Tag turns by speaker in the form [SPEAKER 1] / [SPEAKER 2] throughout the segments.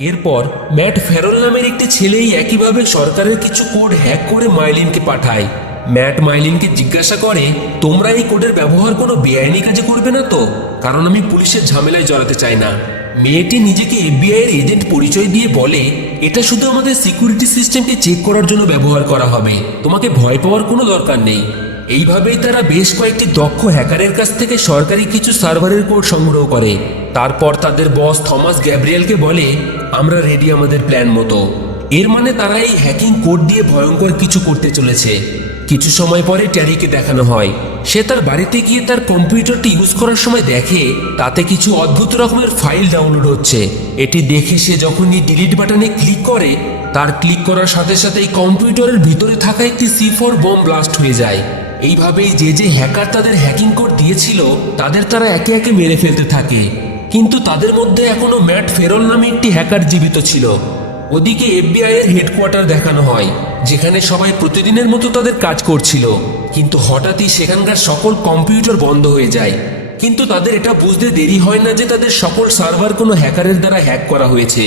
[SPEAKER 1] এরপর ম্যাট ফেরল নামের একটি ছেলেই একইভাবে সরকারের কিছু কোড হ্যাক করে মাইলিনকে পাঠায়। ম্যাট মাইলিনকে জিজ্ঞাসা করে, তোমরা এই কোডের ব্যবহার কোনো বেআইনি কাজে করবে না তো? কারণ আমি পুলিশের ঝামেলায় জড়াতে চাই না। মেয়েটি নিজেকে এফবিআই এর এজেন্ট পরিচয় দিয়ে বলে, এটা শুধু আমাদের সিকিউরিটি সিস্টেমকে চেক করার জন্য ব্যবহার করা হবে। তোমাকে ভয় পাওয়ার কোনো দরকার নেই। এইভাবেই তারা বেশ কয়েকটি দক্ষ হ্যাকারের কাছ থেকে সরকারি কিছু সার্ভারের কোড সংগ্রহ করে। তারপর তাদের বস থমাস গ্যাব্রিয়েলকে বলে, আমরা রেডি আমাদের প্ল্যান মতো। এর মানে তারা এই হ্যাকিং কোড দিয়ে ভয়ঙ্কর কিছু করতে চলেছে। কিছু সময় পরে ট্যারিকে দেখানো হয়। সে তার বাড়িতে গিয়ে তার কম্পিউটারটি ইউজ করার সময় দেখে, তাতে কিছু অদ্ভুত রকমের ফাইল ডাউনলোড হচ্ছে। এটি দেখে সে যখনই ডিলিট বাটনে ক্লিক করে, তার ক্লিক করার সাথে সাথেই কম্পিউটারের ভিতরে থাকা একটি সি ফোর বোম ব্লাস্ট হয়ে যায়। এইভাবেই যে যে হ্যাকার তাদের হ্যাকিং কোড দিয়েছিল, তাদের তারা একে একে মেরে ফেলতে থাকে। কিন্তু তাদের মধ্যে এখনও ম্যাট ফেরল নামে একটি হ্যাকার জীবিত ছিল। ওদিকে এফবিআই এর হেডকোয়ার্টার দেখানো হয়, যেখানে সবাই প্রতিদিনের মতো তাদের কাজ করছিল। কিন্তু হঠাৎই সেখানকার সকল কম্পিউটার বন্ধ হয়ে যায়। কিন্তু তাদের এটা বুঝতে দেরি হয় না যে তাদের সকল সার্ভার কোনো হ্যাকারের দ্বারা হ্যাক করা হয়েছে।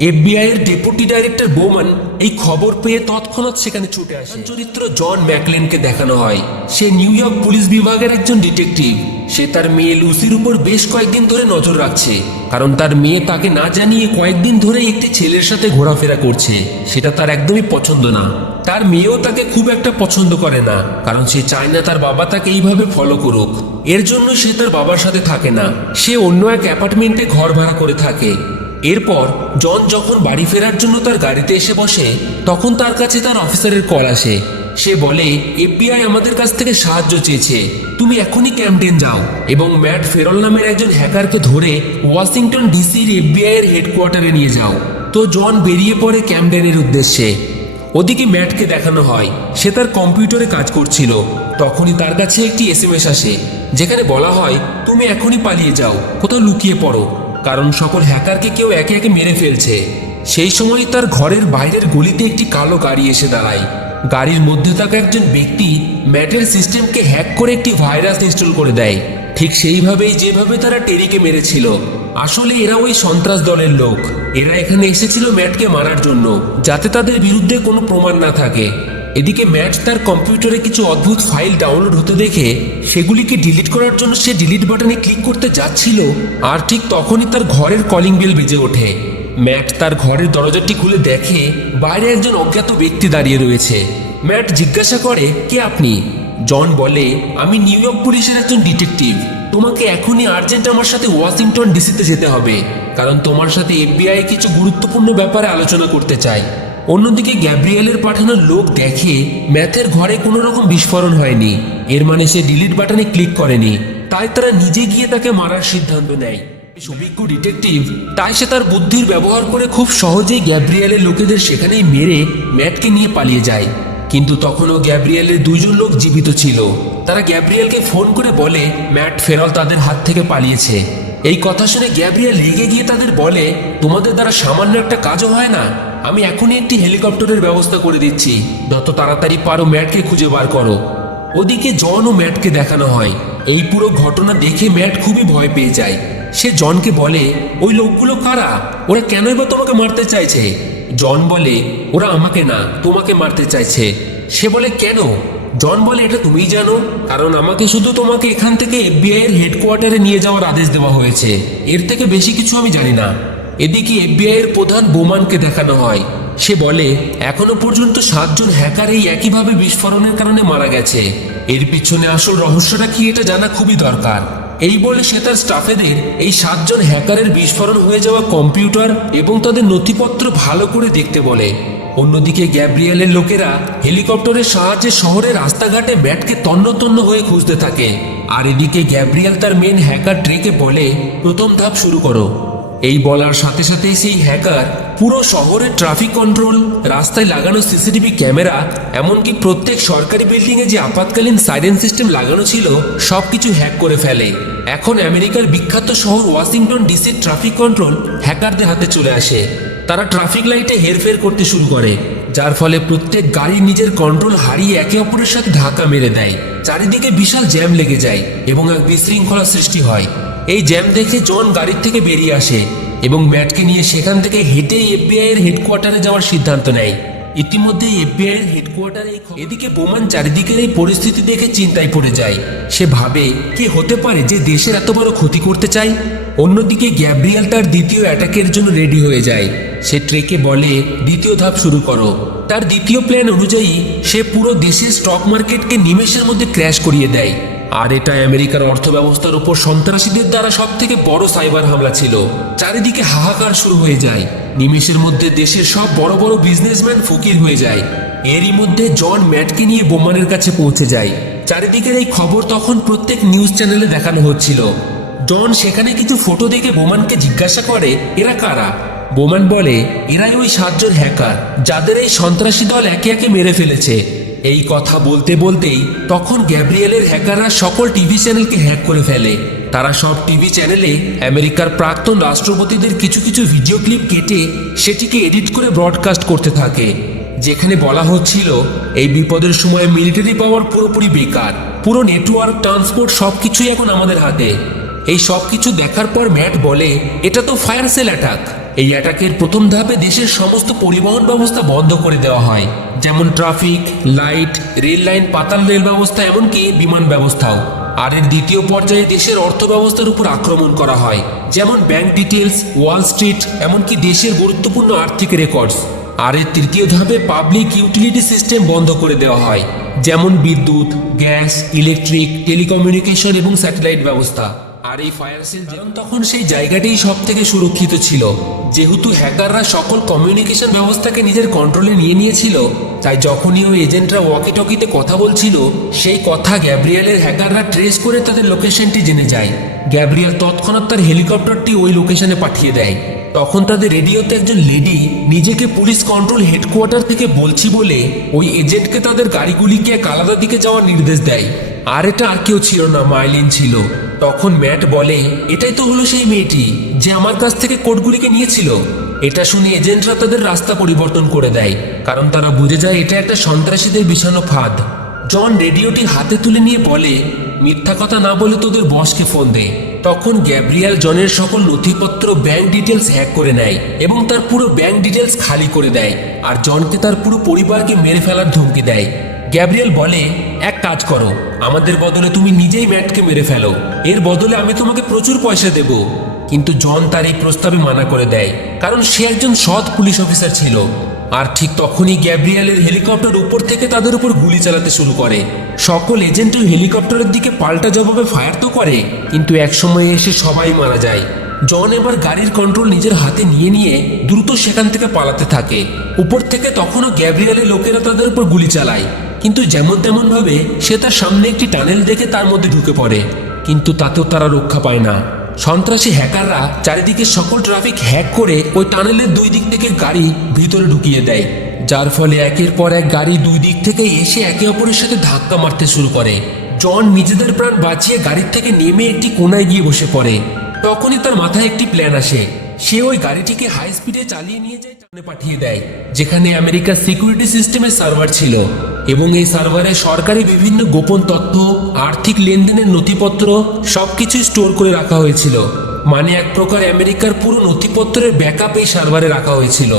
[SPEAKER 1] এফবিআই এর ডেপুটি ডাইরেক্টর বোমান এই খবর পেয়ে তৎক্ষণাৎ সেখানে ছুটে আসে। চরিত্র জন ম্যাকলেনকে দেখানো হয়। সে নিউ ইয়র্ক পুলিশ বিভাগের একজন ডিটেকটিভ। সে তার মেয়ে লুসির উপর বেশ কয়েকদিন ধরে নজর রাখছে। কারণ তার মেয়ে তাকে না জানিয়ে কয়েকদিন ধরে একটি ছেলের সাথে ঘোরাফেরা করছে। সেটা তার একদমই পছন্দ না। তার মেয়েও তাকে খুব একটা পছন্দ করে না। কারণ সে চায় না তার বাবা তাকে এইভাবে ফলো করুক। এর জন্য সে তার বাবার সাথে থাকে না। সে অন্য এক অ্যাপার্টমেন্টে ঘর ভাড়া করে থাকে। এরপর জন যখন বাড়ি ফেরার জন্য তার গাড়িতে এসে বসে, তখন তার কাছে তার অফিসারের কল আসে। সে বলে, এফবিআই আমাদের কাছ থেকে সাহায্য চেয়েছে। তুমি এখনই ক্যাম্পটেন যাও। এবং ম্যাট ফেরল নামের একজন হ্যাকারকে ধরে ওয়াশিংটন ডিসির এফবিআই এর হেডকোয়ার্টারে নিয়ে যাও। তো জন বেরিয়ে পড়ে ক্যাম্পটেনের উদ্দেশ্যে। ওদিকে ম্যাটকে দেখানো হয়, সে তার কম্পিউটারে কাজ করছিল। তখনই তার কাছে একটি এসএমএস আসে, যেখানে বলা হয়, তুমি এখনই পালিয়ে যাও, কোথাও লুকিয়ে পড়ো। কারণ সকল হ্যাকারকে কেউ একে একে মেরে ফেলছে। সেই সময় তার ঘরের বাইরের গলিতে একটি কালো গাড়ি এসে দাঁড়ায়। গাড়ির মধ্যে থাকা একজন ব্যক্তি ম্যাটের সিস্টেমকে হ্যাক করে একটি ভাইরাস ইনস্টল করে দেয়। ঠিক সেইভাবেই যেভাবে তারা টেরিকে মেরেছিল। আসলে এরা ওই সন্ত্রাস দলের লোক। এরা এখানে এসেছিল ম্যাটকে মারার জন্য, যাতে তাদের বিরুদ্ধে কোনো প্রমাণ না থাকে। এদিকে ম্যাট তার কম্পিউটারে কিছু অদ্ভুত ফাইল ডাউনলোড হতে দেখে সেগুলিকে ডিলিট করার জন্য সে ডিলিট বাটনে ক্লিক করতে যাচ্ছিল আর ঠিক তখনই তার ঘরের কলিং বেল বেজে ওঠে। ম্যাট তার ঘরের দরজাটি খুলে দেখে বাইরে একজন অজ্ঞাত ব্যক্তি দাঁড়িয়ে রয়েছে। ম্যাট জিজ্ঞাসা করে, কে আপনি? জন বলে, আমি নিউ ইয়র্ক পুলিশের একজন ডিটেকটিভ। তোমাকে এখনই আর্জেন্ট আমার সাথে ওয়াশিংটন ডিসিতে যেতে হবে, কারণ তোমার সাথে এফবিআই কিছু গুরুত্বপূর্ণ ব্যাপারে আলোচনা করতে চাই। অন্যদিকে গ্যাব্রিয়েলের পাঠানো লোক দেখে ম্যাথের ঘরে কোনো রকম বিস্ফোরণ হয়নি। এর মানে সে ডিলিট বাটনে ক্লিক করেনি। তাই তারা নিজে গিয়ে তাকে মারার সিদ্ধান্ত নেয়। সুবিজ্ঞ ডিটেকটিভ, তাই সে তার বুদ্ধির ব্যবহার করে খুব সহজেই গ্যাব্রিয়েলের লোকেদের সেখানেই মেরে ম্যাটকে নিয়ে পালিয়ে যায়। কিন্তু তখনও গ্যাব্রিয়েলের দুইজন লোক জীবিত ছিল। তারা গ্যাব্রিয়েলকে ফোন করে বলে, ম্যাট ফেরল তাদের হাত থেকে পালিয়েছে। এই কথা শুনে গ্যাব্রিয়েল রেগে গিয়ে তাদের বলে, তোমাদের দ্বারা সামান্য একটা কাজও হয় না? আমি এখনই একটি হেলিকপ্টারের ব্যবস্থা করে দিচ্ছি। যত তাড়াতাড়ি পারো ম্যাটকে খুঁজে বার করো। ওদিকে জন ও ম্যাটকে দেখানো হয়। এই পুরো ঘটনা দেখে ম্যাট খুবই ভয় পেয়ে যায়। সে জনকে বলে, ওই লোকগুলো কারা? ওরা কেনই বা তোমাকে মারতে চাইছে? জন বলে, ওরা আমাকে না, তোমাকে মারতে চাইছে। সে বলে, কেন? জন বলে, এটা তুমিই জানো। কারণ আমাকে শুধু তোমাকে এখান থেকে এফবিআই এর হেডকোয়ার্টারে নিয়ে যাওয়ার আদেশ দেওয়া হয়েছে। এর থেকে বেশি কিছু আমি জানি না। এদিকে এফবিআই এর প্রধান বোমানকে দেখানো হয়। সে বলে, এখনও পর্যন্ত সাতজন হ্যাকার এই একইভাবে বিস্ফোরণের কারণে মারা গেছে। এর পিছনে আসল রহস্যটা কি এটা জানা খুবই দরকার। এই বলে সে তার স্টাফেদের এই সাতজন হ্যাকারের বিস্ফোরণ হয়ে যাওয়া কম্পিউটার এবং তাদের নথিপত্র ভালো করে দেখতে বলে। অন্যদিকে গ্যাব্রিয়েলের লোকেরা হেলিকপ্টারের সাহায্যে শহরের রাস্তাঘাটে ব্যাটকে তন্ন তন্ন হয়ে খুঁজতে থাকে। আর এদিকে গ্যাব্রিয়েল তার মেন হ্যাকার ট্রেকে বলে, প্রথম ধাপ শুরু করো। এই বলার সাথে সাথে সেই হ্যাকার পুরো শহরের ট্রাফিক কন্ট্রোল রাস্তায় লাগানো সিসিটিভি ক্যামেরা এমনকি প্রত্যেক সরকারি বিল্ডিং এ যে আপাতকালীন সাইরেন সিস্টেম লাগানো ছিল, সবকিছু হ্যাক করে ফেলে। এখন আমেরিকার বিখ্যাত শহর ওয়াশিংটন ডিসির ট্রাফিক কন্ট্রোল হ্যাকারদের হাতে চলে আসে। তারা ট্রাফিক লাইটে হেরফের করতে শুরু করে, যার ফলে প্রত্যেক গাড়ি নিজের কন্ট্রোল হারিয়ে একে অপরের সাথে ধাক্কা মেরে দেয়। চারিদিকে বিশাল জ্যাম লেগে যায় এবং এক বিশৃঙ্খলা সৃষ্টি হয়। এই জ্যাম দেখে জন গাড়ির থেকে বেরিয়ে আসে এবং ম্যাটকে নিয়ে সেখান থেকে হেঁটে এফবিআই এর হেডকোয়ার্টারে যাওয়ার সিদ্ধান্ত নেয়। ইতিমধ্যে এফবিআই এর হেডকোয়ার্টারে এদিকে বোমান চারিদিকের এই পরিস্থিতি দেখে চিন্তায় পড়ে যায়। সে ভাবে, কে হতে পারে যে দেশের এত বড় ক্ষতি করতে চায়? অন্যদিকে গ্যাব্রিয়াল তার দ্বিতীয় অ্যাটাকের জন্য রেডি হয়ে যায়। সে ট্রেকে বলে, দ্বিতীয় ধাপ শুরু করো। তার দ্বিতীয় প্ল্যান অনুযায়ী, সে পুরো দেশের স্টক মার্কেটকে নিমেষের মধ্যে ক্র্যাশ করিয়ে দেয়। আর এটা আমেরিকার অর্থ ব্যবস্থার উপর সন্ত্রাসীদের দ্বারা সব থেকে বড় সাইবার হামলা ছিল। চারিদিকে হাহাকার শুরু হয়ে যায়। নিমেষের মধ্যে দেশের সব বড় বড় বিজনেসম্যান ফকির হয়ে যায়। এরই মধ্যে জন ম্যাটকে নিয়ে বোমানের কাছে পৌঁছে যায়। চারিদিকের এই খবর তখন প্রত্যেক নিউজ চ্যানেলে দেখানো হচ্ছিল। জন সেখানে কিছু ফটো দেখে বোমানকে জিজ্ঞাসা করে, এরা কারা? বোমান বলে, এরাই ওই সাতজন হ্যাকার যাদের এই সন্ত্রাসী দল একে একে মেরে ফেলেছে। এই কথা বলতে বলতেই তখন গ্যাব্রিয়েলের হ্যাকাররা সকল টিভি চ্যানেলকে হ্যাক করে ফেলে। তারা সব টিভি চ্যানেলে আমেরিকার প্রাক্তন রাষ্ট্রপতিদের কিছু কিছু ভিডিও ক্লিপ কেটে সেটিকে এডিট করে ব্রডকাস্ট করতে থাকে, যেখানে বলা হচ্ছিল, এই বিপদের সময় মিলিটারি পাওয়ার পুরোপুরি বেকার, পুরো নেটওয়ার্ক, ট্রান্সপোর্ট সবকিছুই এখন আমাদের হাতে। এই সব কিছু দেখার পর ম্যাট বলে, এটা তো ফায়ার সেল অ্যাটাক। এই অ্যাটাকের প্রথম ধাপে দেশের সমস্ত পরিবহন ব্যবস্থা বন্ধ করে দেওয়া হয়। যেমন ট্রাফিক লাইট রেল লাইন পাতাল রেল ব্যবস্থা, এমনকি বিমান ব্যবস্থাও। আর এর দ্বিতীয় পর্যায়ে দেশের অর্থ ব্যবস্থার উপর আক্রমণ করা হয়। যেমন ব্যাংক ডিটেলস ওয়াল স্ট্রিট এমনকি দেশের গুরুত্বপূর্ণ আর্থিক রেকর্ডস আর এর তৃতীয় ধাপে পাবলিক ইউটিলিটি সিস্টেম বন্ধ করে দেওয়া হয়। যেমন বিদ্যুৎ গ্যাস ইলেকট্রিক টেলিকমিউনিকেশন এবং স্যাটেলাইট ব্যবস্থা। আর এই ফায়ার সেল কারণ তখন সেই জায়গাটাই সব থেকে সুরক্ষিত ছিল। যেহেতু হ্যাকাররা সকল কমিউনিকেশন ব্যবস্থাকে নিজের কন্ট্রোলে নিয়ে নিয়েছিল, তাই যখনই ওই এজেন্টরা ওয়াকি টকিতে কথা বলছিল, সেই কথা গ্যাব্রিয়েলের হ্যাকাররা ট্রেস করে তাদের লোকেশনটি জেনে যায়। গ্যাব্রিয়েল তৎক্ষণাৎ তার হেলিকপ্টারটি ওই লোকেশনে পাঠিয়ে দেয়। তখন তাদের রেডিওতে একজন লেডি নিজেকে পুলিশ কন্ট্রোল হেডকোয়ার্টার থেকে বলছি বলে ওই এজেন্টকে তাদের গাড়িগুলিকে এক আলাদা দিকে যাওয়ার নির্দেশ দেয়। আর এটা আর কেউ ছিল না, মাইলিন ছিল। তখন ম্যাট বলে, এটাই তো হলো সেই মেয়েটি যে আমার কাছ থেকে কোডগুলিকে নিয়েছিল। এটা শুনে এজেন্টরা তাদের রাস্তা পরিবর্তন করে দেয়, কারণ তারা বুঝে যায় এটা একটা সন্ত্রাসীদের বিছানো ফাঁদ। জন রেডিওটি হাতে তুলে নিয়ে বলে, মিথ্যা কথা না বলে তোদের বসকে ফোন দে। তখন গ্যাব্রিয়াল জনের সকল নথিপত্র ব্যাংক ডিটেলস হ্যাক করে নেয় এবং তার পুরো ব্যাংক ডিটেলস খালি করে দেয়, আর জনকে তার পুরো পরিবারকে মেরে ফেলার ধমকি দেয়। গ্যাব্রিয়েল বলে এক কাজ করো। আমাদের বদলে তুমি নিজেই ম্যাটকে মেরে ফেলো। এর বদলে আমি তোমাকে প্রচুর পয়সা দেব। কিন্তু জন তার এই প্রস্তাবে মানা করে দেয়, কারণ সে একজন সৎ পুলিশ অফিসার ছিল। আর ঠিক তখনই গ্যাব্রিয়ালের হেলিকপ্টার উপর থেকে তাদের উপর গুলি চালাতে শুরু করে। সকল এজেন্টও হেলিকপ্টারের দিকে পাল্টা জবাবে ফায়ার তো করে, কিন্তু একসময় এসে সবাই মারা যায়। জন এবার গাড়ির কন্ট্রোল নিজের হাতে নিয়ে নিয়ে দ্রুত সেখান থেকে পালাতে থাকে। উপর থেকে তখনও গ্যাব্রিয়ালের লোকেরা তাদের উপর গুলি চালায়। কিন্তু যেমন তেমন ভাবে সে তার সামনে একটি টানেল দেখে তার মধ্যে ঢুকে পড়ে। কিন্তু তাতেও তারা রক্ষা পায় না। সন্ত্রাসী হ্যাকাররা চারিদিকে সকল ট্রাফিক হ্যাক করে ওই টানেলের দুই দিক থেকে গাড়ি ভিতরে ঢুকিয়ে দেয়। যার ফলে একের পর এক গাড়ি দুই দিক থেকে এসে একে অপরের সাথে ধাক্কা মারতে শুরু করে। জন নিজেদের প্রাণ বাঁচিয়ে গাড়ির থেকে নেমে একটি কোনায় গিয়ে বসে পড়ে। তখনই তার মাথায় একটি প্ল্যান আসে। সে ওই গাড়িটিকে হাই স্পিডে চালিয়ে নিয়ে যায়, টানে পাঠিয়ে দেয়, যেখানে আমেরিকার সিকিউরিটি সিস্টেমের সার্ভার ছিল এবং এই সার্ভারে সরকারি বিভিন্ন গোপন তথ্য, আর্থিক লেনদেনের নথিপত্র সবকিছু স্টোর করে রাখা হয়েছিল। মানে এক প্রকার আমেরিকার পুরো নথিপত্রের ব্যাকআপ এই সার্ভারে রাখা হয়েছিল।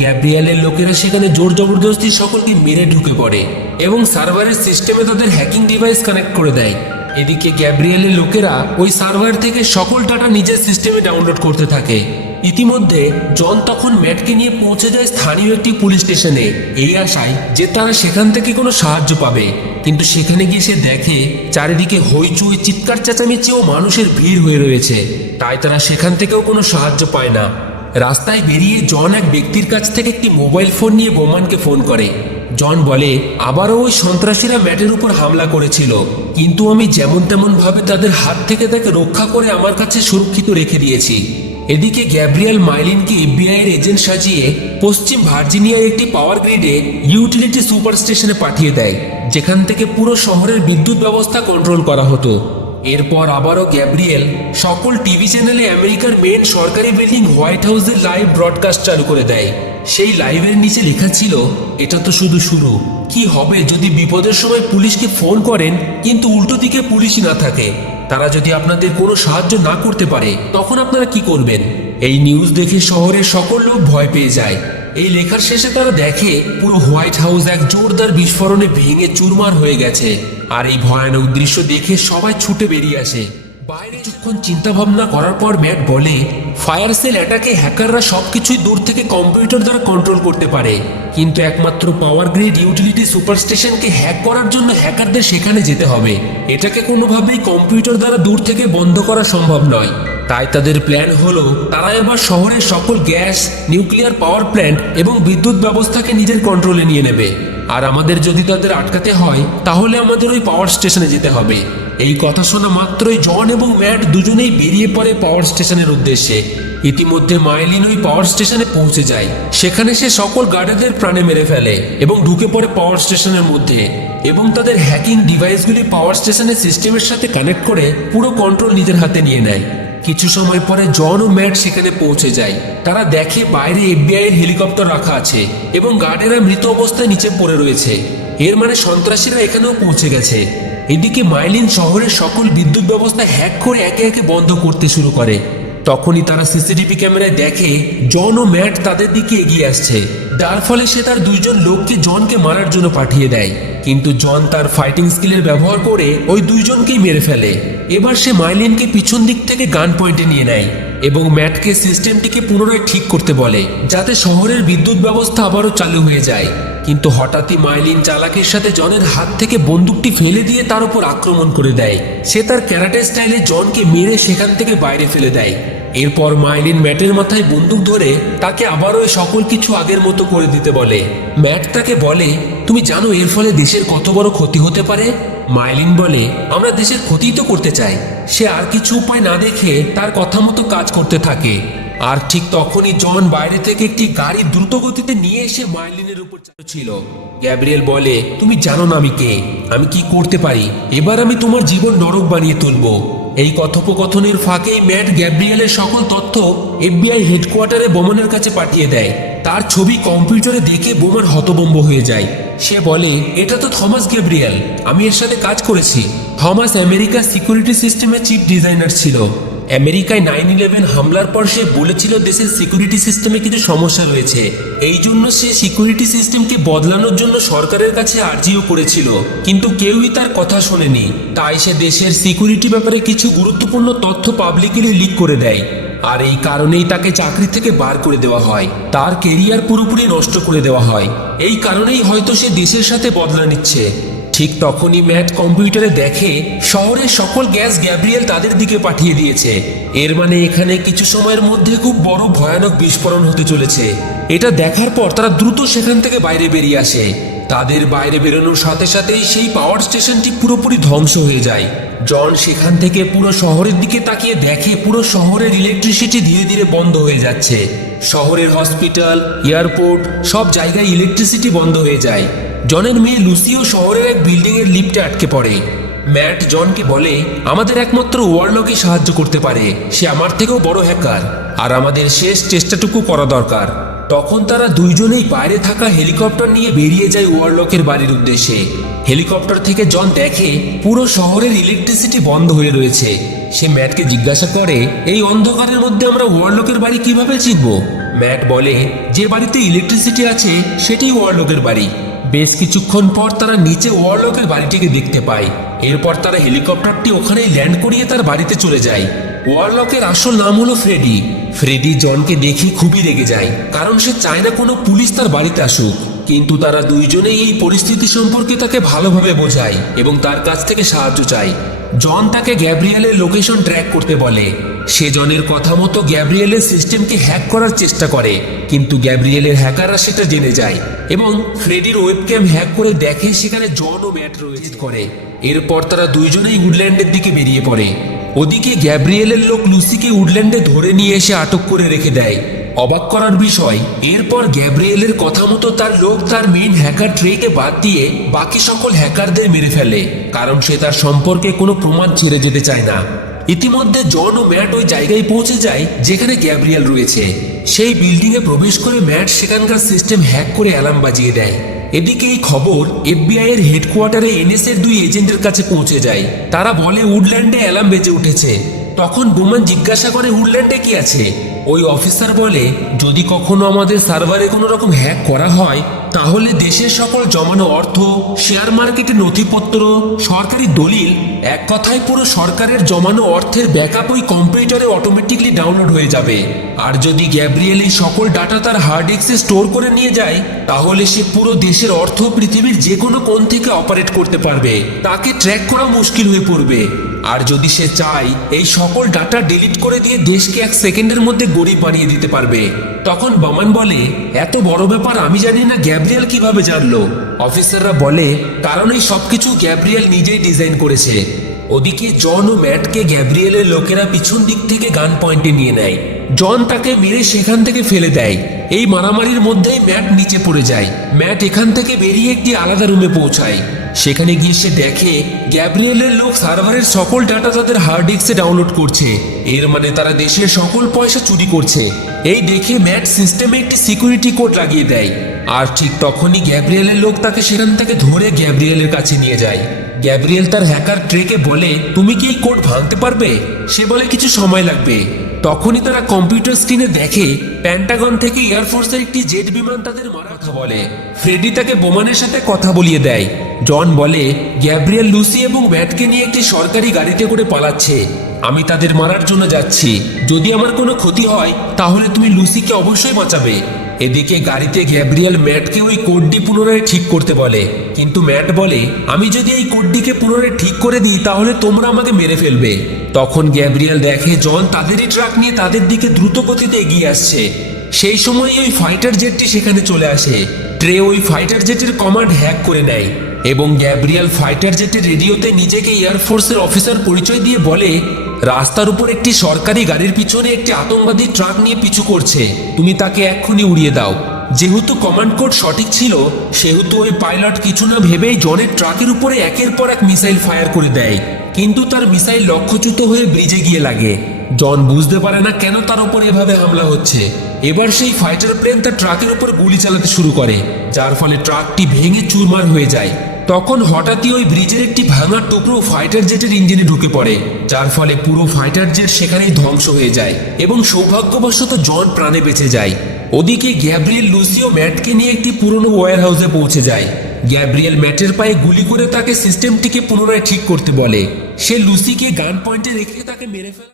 [SPEAKER 1] গ্যাব্রিয়ালের লোকেরা সেখানে জোর জবরদস্তি সকলকে মেরে ঢুকে পড়ে এবং সার্ভারের সিস্টেমে তাদের হ্যাকিং ডিভাইস কানেক্ট করে দেয়। এদিকে গ্যাব্রিয়েলের লোকেরা ওই সার্ভার থেকে সকল ডাটা নিজের সিস্টেমে ডাউনলোড করতে থাকে। ইতিমধ্যে জন তখন ম্যাটকে নিয়ে পৌঁছে যায় স্থানীয় একটি পুলিশ স্টেশনে। এই আশায় যে তারা সেখান থেকে কোনো সাহায্য পাবে। কিন্তু সেখানে গিয়ে সে দেখে চারিদিকে হইচই, চিৎকার চেঁচামেচি ও মানুষের ভিড় হয়ে রয়েছে। তাই তারা সেখান থেকেও কোনো সাহায্য পায় না। রাস্তায় বেরিয়ে জন এক ব্যক্তির কাছ থেকে একটি মোবাইল ফোন নিয়ে বোমানকে ফোন করে। জন বলে, আবারও ওই সন্ত্রাসীরা ম্যাটের উপর হামলা করেছিল। কিন্তু আমি যেমন তেমন ভাবে তাদের হাত থেকে তাকে রক্ষা করে আমার কাছে সুরক্ষিত রেখে দিয়েছি। এদিকে গ্যাব্রিয়েল মাইলিনকে এফবিআই এর এজেন্ট সাজিয়ে পশ্চিম ভার্জিনিয়ার একটি পাওয়ার গ্রিডে ইউটিলিটি সুপার স্টেশনে পাঠিয়ে দেয়, যেখান থেকে পুরো শহরের বিদ্যুৎ ব্যবস্থা কন্ট্রোল করা হতো। এরপর আবারও গ্যাব্রিয়েল সকল টিভি চ্যানেলে আমেরিকার মেন সরকারি বিল্ডিং হোয়াইট হাউসের লাইভ ব্রডকাস্ট চালু করে দেয়। সেই লাইভের নিচে লেখা ছিল, এটা তো শুধু শুরু। কি হবে যদি বিপদের সময় পুলিশকে ফোন করেন? কিন্তু উল্টো দিকে পুলিশই না থাকে। তারা যদি আপনাদের কোনো সাহায্য না করতে পারে, তখন আপনারা কি করবেন? এই নিউজ দেখে শহরের সকল লোক ভয় পেয়ে যায়। এই লেখার শেষে তারা দেখে, পুরো হোয়াইট হাউস এক জোরদার বিস্ফোরণে ভেঙে চুরমার হয়ে গেছে। আর এই ভয়ানক দৃশ্য দেখে সবাই ছুটে বেরিয়ে আসে। বাইরে কিছুক্ষণ চিন্তা ভাবনা করার পর ম্যাট বলে, ফায়ার সেল অ্যাটাকে হ্যাকাররা সবকিছুই দূর থেকে কম্পিউটার দ্বারা কন্ট্রোল করতে পারে। কিন্তু একমাত্র power grid utility super station hack করার জন্য হ্যাকারদের সেখানে যেতে হবে। এটাকে কোনোভাবেই কম্পিউটার দ্বারা দূর থেকে বন্ধ করা সম্ভব নয়। তাই তাদের প্ল্যান হলো, তারা এবার শহরের সকল গ্যাস, নিউক্লিয়ার পাওয়ার প্ল্যান্ট এবং বিদ্যুৎ ব্যবস্থাকে নিজের কন্ট্রোলে নিয়ে নেবে। আর আমাদের যদি তাদের আটকাতে হয়, তাহলে আমাদের ওই পাওয়ার স্টেশনে যেতে হবে। এই কথা শোনা মাত্রই জন এবং ম্যাট দুজনেই বেরিয়ে পড়ে পাওয়ার স্টেশনের উদ্দেশ্যে। ইতিমধ্যে মাইলিন ওই পাওয়ার স্টেশনে পৌঁছে যায়। সেখানে সে সকল গার্ডারদের প্রাণে মেরে ফেলে এবং ঢুকে পড়ে পাওয়ার স্টেশনের মধ্যে এবং তাদের হ্যাকিং ডিভাইসগুলি পাওয়ার স্টেশনের সিস্টেমের সাথে কানেক্ট করে পুরো কন্ট্রোল নিজের হাতে নিয়ে নেয়। কিছু সময় পরে জন ও ম্যাট সেখানে পৌঁছে যায়। তারা দেখে বাইরে এফবিআই এর হেলিকপ্টার রাখা আছে এবং গার্ডেরা মৃত অবস্থায় নিচে পড়ে রয়েছে। এর মানে সন্ত্রাসীরা এখানেও পৌঁছে গেছে। এদিকে মাইলিন শহরের সকল বিদ্যুৎ ব্যবস্থা হ্যাক করে একে একে বন্ধ করতে শুরু করে। তখনই তারা সিসিটিভি ক্যামেরায় দেখে জন ও ম্যাট তাদের দিকে এগিয়ে আসছে। যার ফলে সে তার দুইজন লোককে জনকে মারার জন্য পাঠিয়ে দেয়। কিন্তু জন তার ফাইটিং স্কিলের ব্যবহার করে ওই দুইজনকেই মেরে ফেলে। এবার সে মাইলিনকে পিছন দিক থেকে গান পয়েন্টে নিয়ে নেয় এবং ম্যাটকে সিস্টেমটিকে পুনরায় ঠিক করতে বলে, যাতে শহরের বিদ্যুৎ ব্যবস্থা আবারও চালু হয়ে যায়। কিন্তু হঠাৎই মাইলিন চালাকের সাথে জনের হাত থেকে বন্দুকটি ফেলে দিয়ে তার উপর আক্রমণ করে দেয়। সে তার ক্যারাটে স্টাইলে জনকে মেরে সেখান থেকে বাইরে ফেলে দেয়। এরপর মাইলিন ম্যাটের মাথায় বন্দুক ধরে তাকে আবারও সকল কিছু আগের মতো করে দিতে বলে। ম্যাট তাকে বলে, তুমি জানো এর ফলে দেশের কত বড় ক্ষতি হতে পারে? মাইলিন বলে, আমরা দেশের ক্ষতি তো করতে চাই। সে আর কিছু উপায় না দেখে তার কথা মতো কাজ করতে থাকে। আর ঠিক তখনই জন বাইরে থেকে একটি গাড়ি দ্রুত গতিতে নিয়ে এসে মাইলিনের উপর ছিল। গ্যাব্রিয়েল বলে, তুমি জানো না আমি কে। আমি কি করতে পারি? এবার আমি তোমার জীবন নরক বানিয়ে তুলবো। এই কথোপকথনের ফাঁকেই ম্যাট গ্যাব্রিয়েলের সকল তথ্য এফবিআই হেডকোয়ার্টারে বোমানের কাছে পাঠিয়ে দেয়। তার ছবি কম্পিউটারে দেখে বোমান হতবম্ব হয়ে যায়। সে বলে, এটা তো থমাস গ্যাব্রিয়েল। আমি এর সাথে কাজ করেছি। থমাস আমেরিকা সিকিউরিটি সিস্টেমের চিফ ডিজাইনার ছিল। আমেরিকায় নাইন ইলেভেন হামলার পর সে বলেছিল দেশের সিকিউরিটি সিস্টেমে কিছু সমস্যা রয়েছে। এই জন্য সে সিকিউরিটি সিস্টেমকে বদলানোর জন্য সরকারের কাছে আর্জিও করেছিল। কিন্তু কেউই তার কথা শোনেনি। তাই সে দেশের সিকিউরিটি ব্যাপারে কিছু গুরুত্বপূর্ণ তথ্য পাবলিকলি লিক করে দেয়। আর এই কারণেই তাকে চাকরি থেকে বার করে দেওয়া হয়। তার কেরিয়ার পুরোপুরি নষ্ট করে দেওয়া হয়। এই কারণেই হয়তো সে দেশের সাথে বদলা নিচ্ছে। ঠিক তখনই ম্যাট কম্পিউটারে দেখে শহরের সকল গ্যাস গ্যাব্রিয়েল তাদের দিকে পাঠিয়ে দিয়েছে। এর মানে এখানে কিছু সময়ের মধ্যে খুব বড় ভয়ানক বিস্ফোরণ হতে চলেছে। এটা দেখার পর তারা দ্রুত সেখান থেকে বাইরে বেরিয়ে আসে। তাদের বাইরে বেরোনোর সাথে সাথেই সেই পাওয়ার স্টেশনটি পুরোপুরি ধ্বংস হয়ে যায়। জন সেখান থেকে পুরো শহরের দিকে তাকিয়ে দেখে পুরো শহরের ইলেকট্রিসিটি ধীরে ধীরে বন্ধ হয়ে যাচ্ছে। শহরের হসপিটাল, এয়ারপোর্ট, সব জায়গায় ইলেকট্রিসিটি বন্ধ হয়ে যায়। জনের মেয়ে লুসিও শহরের এক বিল্ডিং এর লিফটে আটকে পড়ে। ম্যাট জনকে বলে, আমাদের একমাত্র ওয়ার্লকে সাহায্য করতে পারে। সে আমার থেকেও বড় হ্যাকার। আর আমাদের শেষ চেষ্টাটুকু করা দরকার। তখন তারা দুইজনেই বাইরে থাকা হেলিকপ্টার নিয়ে বেরিয়ে যায় ওয়ারলকের বাড়ির উদ্দেশ্যে। হেলিকপ্টার থেকে জন দেখে পুরো শহরের ইলেকট্রিসিটি বন্ধ হয়ে রয়েছে। সে ম্যাটকে জিজ্ঞাসা করে, এই অন্ধকারের মধ্যে আমরা ওয়ারলকের বাড়ি কীভাবে চিনব? ম্যাট বলে, যে বাড়িতে ইলেকট্রিসিটি আছে, সেটাই ওয়ারলকের বাড়ি। বেশ কিছুক্ষণ পর তারা নিচে ওয়ারলকের বাড়িটিকে দেখতে পায়। এরপর তারা হেলিকপ্টারটি ওখানেই ল্যান্ড করিয়ে তার বাড়িতে চলে যায়। ওয়ারলকের আসল নাম হলো ফ্রেডি। ফ্রেডি জনকে দেখে খুবই রেগে যায়, কারণ সে চায় না কোনো পুলিশ তার বাড়িতে আসুক। কিন্তু তারা দুইজনেই এই পরিস্থিতি সম্পর্কে তাকে ভালোভাবে বোঝায় এবং তার কাছ থেকে সাহায্য চায়। জন তাকে গ্যাব্রিয়ালের লোকেশন ট্র্যাক করতে বলে। সে জনের কথা মতো গ্যাব্রিয়েলের সিস্টেমকে হ্যাক করার চেষ্টা করে, কিন্তু গ্যাব্রিয়েলের হ্যাকাররা সেটা জেনে যায় এবং ফ্রেডির ওয়েবক্যাম হ্যাক করে দেখে সেখানে জন ও ম্যাট রয়েছে। করে। এরপর তারা দুইজনেই উডল্যান্ডের দিকে বেরিয়ে পড়ে। ওদিকে গ্যাব্রিয়েলের লোক লুসিকে উডল্যান্ডে ধরে নিয়ে এসে আটক করে রেখে দেয়। অবাক করার বিষয়, এরপর গ্যাব্রিয়েলের কথা মতো তার লোক তার মেইন হ্যাকার ট্রেকে বাদ দিয়ে বাকি সকল হ্যাকারদের মেরে ফেলে, কারণ সে তার সম্পর্কে কোনো প্রমাণ ছেড়ে যেতে চায় না। ইতিমধ্যে জন ও ম্যাট ওই জায়গায় পৌঁছে যায় যেখানে গ্যাব্রিয়াল রয়েছে। সেই বিল্ডিংয়ে প্রবেশ করে ম্যাট সেখানকার সিস্টেম হ্যাক করে অ্যালার্ম বাজিয়ে দেয়। এদিকে এই খবর এফবিআই এর হেডকোয়ার্টারে এনএস এর দুই এজেন্টের কাছে পৌঁছে যায়। তারা বলে উডল্যান্ডে অ্যালার্ম বেজে উঠেছে। তখন বোমান জিজ্ঞাসা করে উডল্যান্ডে কি আছে? ওই অফিসার বলে, যদি কখনো আমাদের সার্ভারে কোনো রকম হ্যাক করা হয়, তাহলে দেশের সকল জমানো অর্থ, শেয়ার মার্কেটের নথিপত্র, সরকারি দলিল, এক কথায় পুরো সরকারের জমানো অর্থের ব্যাকআপ ওই কম্পিউটারে অটোমেটিকলি ডাউনলোড হয়ে যাবে। আর যদি গ্যাব্রিয়েল এই সকল ডাটা তার হার্ড ডিস্কে স্টোর করে নিয়ে যায়, তাহলে সে পুরো দেশের অর্থ পৃথিবীর যে কোনো কোণ থেকে অপারেট করতে পারবে। তাকে ট্র্যাক করা মুশকিল হয়ে পড়বে। আর যদি সে চায়, এই সকল ডাটা ডিলিট করে দিয়ে দেশকে এক সেকেন্ডের মধ্যে গড়ি পাড়িয়ে দিতে পারবে। তখন বামান বলে, এত বড় ব্যাপার, আমি জানি না গ্যাব্রিয়াল কীভাবে জানলো। অফিসাররা বলে, কারণ এই সবকিছু গ্যাব্রিয়াল নিজেই ডিজাইন করেছে। ওদিকে জন ও ম্যাটকে গ্যাব্রিয়েলের লোকেরা পিছন দিক থেকে গান পয়েন্টে নিয়ে নেয়। জন তাকে মেরে সেখান থেকে ফেলে দেয়। এই মারামারির মধ্যেই ম্যাট নিচে পড়ে যায়। ম্যাট এখান থেকে বেরিয়ে একটি আলাদা রুমে পৌঁছায়। সেখানে গিয়ে সে দেখে, গ্যাব্রিয়েলের লোক সার্ভারের সকল ডাটা তাদের হার্ড ডিস্কে ডাউনলোড করছে। এর মানে তারা দেশের সকল পয়সা চুরি করছে। এই দেখে ম্যাট সিস্টেমে একটি সিকিউরিটি কোড লাগিয়ে দেয়। আর ঠিক তখনই গ্যাব্রিয়েলের লোক তাকে সেখান থেকে ধরে গ্যাব্রিয়েলের কাছে নিয়ে যায়। গ্যাব্রিয়েল তার হ্যাকার ট্রেকে বলে, তুমি কি এই কোড ভাঙতে পারবে? সে বলে, কিছু সময় লাগবে। তখনই তারা কম্পিউটার স্ক্রিনে দেখে প্যান্টাগন থেকে এয়ারফোর্সের একটি জেট বিমান তাদের মারা বলে। ফ্রেডি তাকে বোমানের সাথে কথা বলিয়ে দেয়। জন বলে গ্যাব্রিয়েল লুসি এবং ব্যাটকে নিয়ে একটি সরকারি গাড়িতে করে পালাচ্ছে। আমি তাদের মারার জন্য যাচ্ছি। যদি আমার কোনো ক্ষতি হয়, তাহলে তুমি লুসিকে অবশ্যই বাঁচাবে। এদিকে গাড়িতে গ্যাব্রিয়েল ম্যাটকে ওই কোডটি পুনরায় ঠিক করতে বলে। কিন্তু ম্যাট বলে, আমি যদি এই কোডটিকে পুনরায় ঠিক করে দিই, তাহলে তোমরা আমাকে মেরে ফেলবে। তখন গ্যাব্রিয়েল দেখে জন তাদেরই ট্রাক নিয়ে তাদের দিকে দ্রুত গতিতে এগিয়ে আসছে। সেই সময় ওই ফাইটার জেটটি সেখানে চলে আসে। ট্রে ওই ফাইটার জেটের কমান্ড হ্যাক করে নেয় এবং গ্যাব্রিয়াল ফাইটার জেটের রেডিওতে নিজেকে এয়ারফোর্সের অফিসার পরিচয় দিয়ে বলে রাস্তার উপর একটি সরকারি গাড়ির পিছনে একটি আতঙ্কবাদী ট্রাক নিয়ে পিছু করছে। তুমি তাকে এক্ষুনি উড়িয়ে দাও। যেহেতু কমান্ড কোড সঠিক ছিল, সেহেতু ওই পাইলট কিছু না ভেবেই জনের ট্রাকের উপরে একের পর এক মিসাইল ফায়ার করে দেয়। কিন্তু তার মিসাইল লক্ষ্যচ্যুত হয়ে ব্রিজে গিয়ে লাগে। জন বুঝতে পারে না কেন তার উপর এভাবে হামলা হচ্ছে। এবার সেই ফাইটার প্লেন তার ট্রাকের উপর গুলি চালাতে শুরু করে, যার ফলে ট্রাকটি ভেঙে চুরমার হয়ে যায়। তখন হঠাৎই ওই ব্রিজের একটি ভাঙা টুকরো ফাইটার জেটের ইঞ্জিনে ঢুকে পড়ে, যার ফলে পুরো ফাইটার জেট সেখানেই ধ্বংস হয়ে যায় এবং সৌভাগ্যবশত জন প্রাণে বেঁচে যায়। ওদিকে গ্যাব্রিয়েল লুসিও ম্যাটকে নিয়ে একটি পুরনো ওয়্যার হাউসে পৌঁছে যায়। গ্যাব্রিয়েল ম্যাটের পায়ে গুলি করে তাকে সিস্টেমটিকে পুনরায় ঠিক করতে বলে। সে লুসিকে গান পয়েন্টে রেখে তাকে মেরে ফেলে।